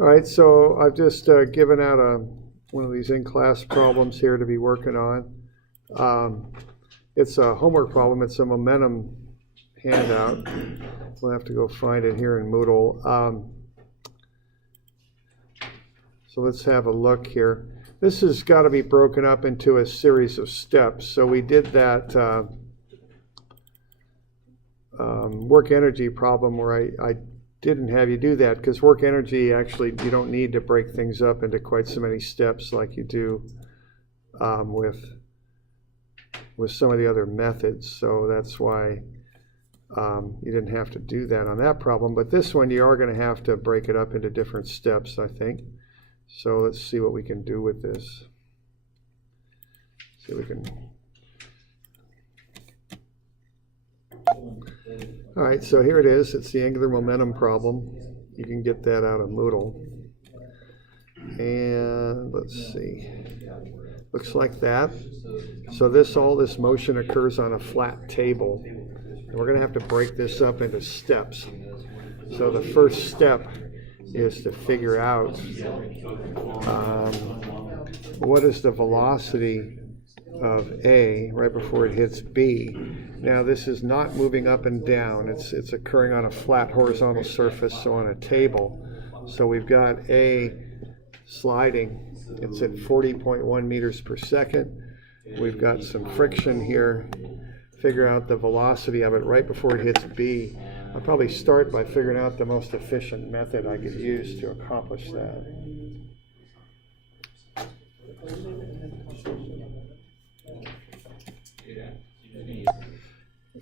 All right, so I've just given out one of these in-class problems here to be working on. It's a homework problem. It's a momentum handout. We'll have to go find it here in Moodle. So let's have a look here. This has got to be broken up into a series of steps. So we did that work energy problem where I didn't have you do that, because work energy, actually, you don't need to break things up into quite so many steps like you do with some of the other methods. So that's why you didn't have to do that on that problem. But this one, you are going to have to break it up into different steps, I think. So let's see what we can do with this. See if we can. All right, so here it is. It's the angular momentum problem. You can get that out of Moodle. And let's see. Looks like that. So all this motion occurs on a flat table. And we're going to have to break this up into steps. So the first step is to figure out what is the velocity of A right before it hits B. Now this is not moving up and down. It's occurring on a flat horizontal surface, so on a table. So we've got A sliding. It's at 40.1 meters per second. We've got some friction here. Figure out the velocity of it right before it hits B. I'll probably start by figuring out the most efficient method I could use to accomplish that.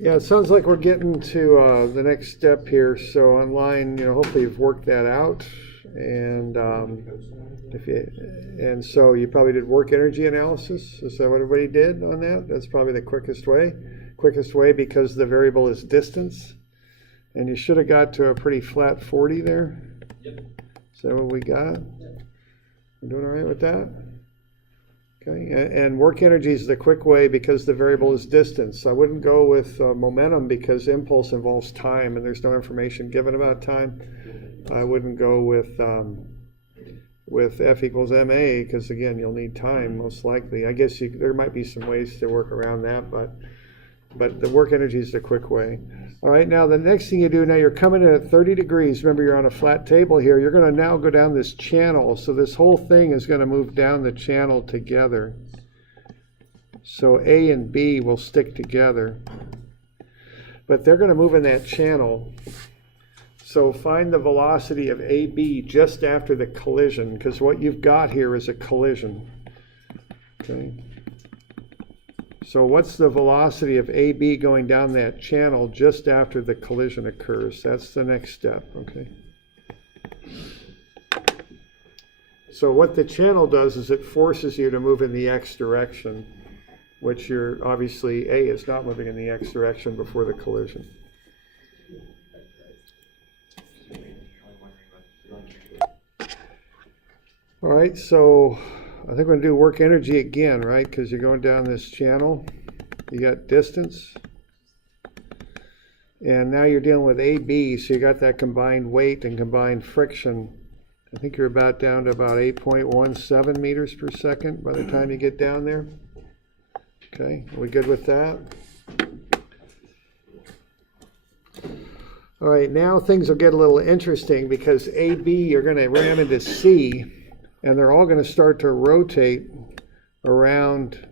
Yeah, it sounds like we're getting to the next step here. So online, hopefully you've worked that out, and so you probably did work energy analysis. Is that what everybody did on that? That's probably the quickest way. Quickest way, because the variable is distance, and you should have got to a pretty flat 40 there. Yep. Is that what we got? We're doing all right with that? Okay, and work energy is the quick way because the variable is distance. I wouldn't go with momentum because impulse involves time and there's no information given about time. I wouldn't go with F equals ma because, again, you'll need time most likely. I guess there might be some ways to work around that, but the work energy is the quick way. All right, now the next thing you do, now you're coming in at 30 degrees. Remember, you're on a flat table here. You're going to now go down this channel. So this whole thing is going to move down the channel together. So A and B will stick together. But they're going to move in that channel. So find the velocity of AB just after the collision, because what you've got here is a collision. Okay. So what's the velocity of AB going down that channel just after the collision occurs? That's the next step, okay? So what the channel does is it forces you to move in the x direction, which obviously A is not moving in the x direction before the collision. All right, so I think we're going to do work energy again, right? Because you're going down this channel. You got distance. And now you're dealing with AB, so you got that combined weight and combined friction. I think you're about down to about 8.17 meters per second by the time you get down there. Okay, are we good with that? All right, now things will get a little interesting because AB, you're going to ram into C, and they're all going to start to rotate around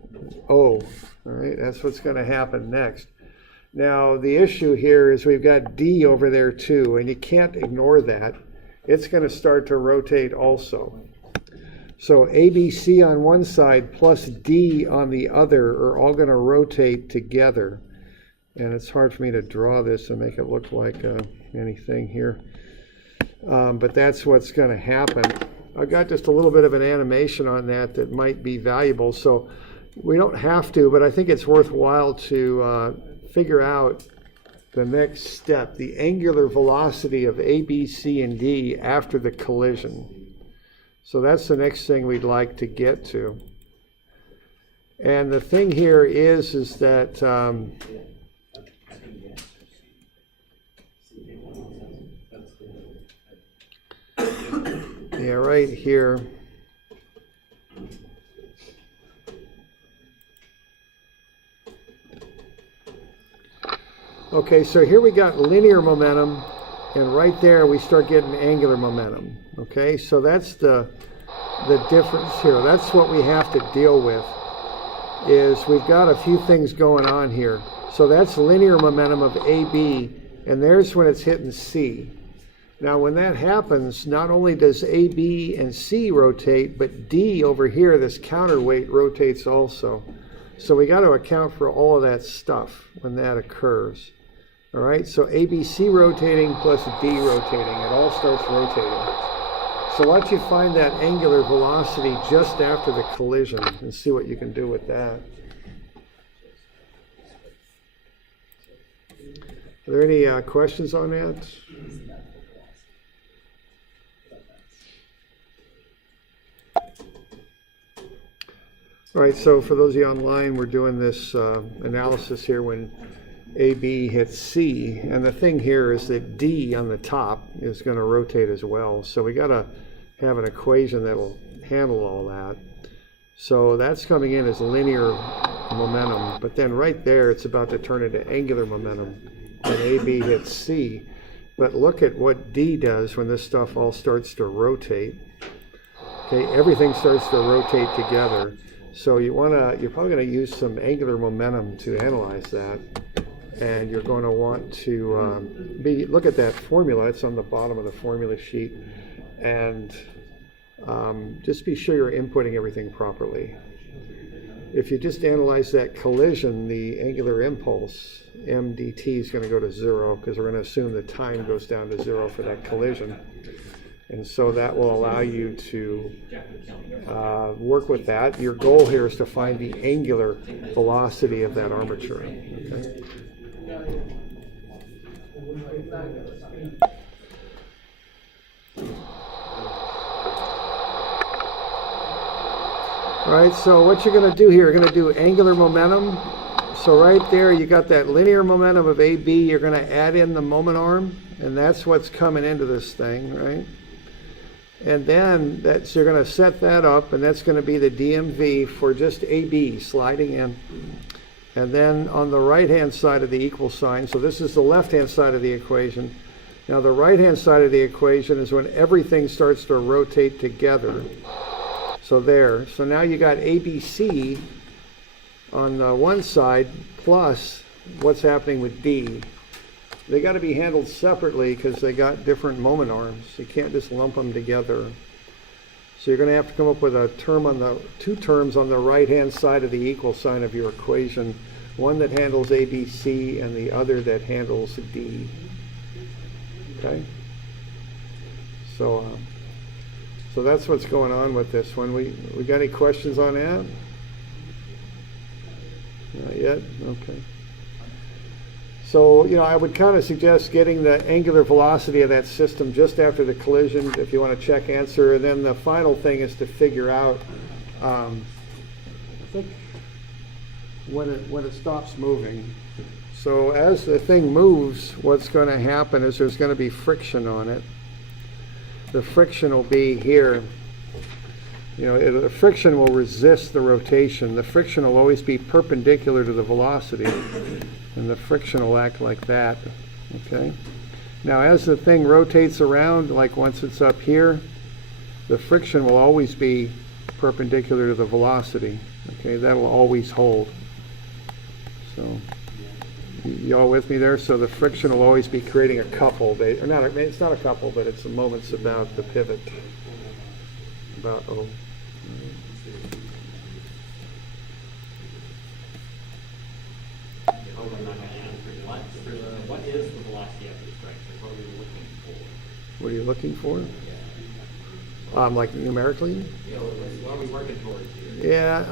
O. All right, that's what's going to happen next. Now, the issue here is we've got D over there too, and you can't ignore that. It's going to start to rotate also. So ABC on one side plus D on the other are all going to rotate together. And it's hard for me to draw this and make it look like anything here. But that's what's going to happen. I've got just a little bit of an animation on that might be valuable. So we don't have to, but I think it's worthwhile to figure out the next step, the angular velocity of A, B, C, and D after the collision. So that's the next thing we'd like to get to. And the thing here is that Yeah, right here. Okay, so here we got linear momentum, and right there we start getting angular momentum. Okay, so that's the difference here. That's what we have to deal with, is we've got a few things going on here. So that's linear momentum of AB, and there's when it's hitting C. Now when that happens, not only does AB and C rotate, but D over here, this counterweight, rotates also. So we got to account for all of that stuff when that occurs. All right, so ABC rotating plus D rotating, it all starts rotating. So why don't you find that angular velocity just after the collision and see what you can do with that. Are there any questions on that? All right, so for those of you online, we're doing this analysis here when AB hits C, and the thing here is that D on the top is going to rotate as well. So we got to have an equation that will handle all that. So that's coming in as linear momentum, but then right there it's about to turn into angular momentum when AB hits C. But look at what D does when this stuff all starts to rotate. Okay, everything starts to rotate together. So you're probably going to use some angular momentum to analyze that. And you're going to want to look at that formula. It's on the bottom of the formula sheet. And just be sure you're inputting everything properly. If you just analyze that collision, the angular impulse, mdt, is going to go to 0, because we're going to assume the time goes down to 0 for that collision. And so that will allow you to work with that. Your goal here is to find the angular velocity of that armature. Okay? All right, so what you're going to do here, you're going to do angular momentum. So right there, you got that linear momentum of AB. You're going to add in the moment arm, and that's what's coming into this thing, right? And then you're going to set that up, and that's going to be the DMV for just AB sliding in. And then on the right-hand side of the equal sign, so this is the left-hand side of the equation. Now the right-hand side of the equation is when everything starts to rotate together. So there. So now you got ABC on the one side plus what's happening with D. They got to be handled separately because they got different moment arms. You can't just lump them together. So you're going to have to come up with a term on two terms on the right-hand side of the equal sign of your equation. One that handles ABC and the other that handles D. Okay? So that's what's going on with this one. We got any questions on that? Not yet? Okay. So, I would kind of suggest getting the angular velocity of that system just after the collision if you want to check answer. And then the final thing is to figure out, I think, when it stops moving. So as the thing moves, what's going to happen is there's going to be friction on it. The friction will be here. The friction will resist the rotation. The friction will always be perpendicular to the velocity. And the friction will act like that, okay? Now as the thing rotates around, like once it's up here, the friction will always be perpendicular to the velocity, okay? That will always hold. So, you all with me there? So the friction will always be creating a couple. It's not a couple, but it's the moments about the pivot. About O. What is the velocity after strike? What are we looking for? What are you looking for? Like numerically? What are we working towards here? Yeah,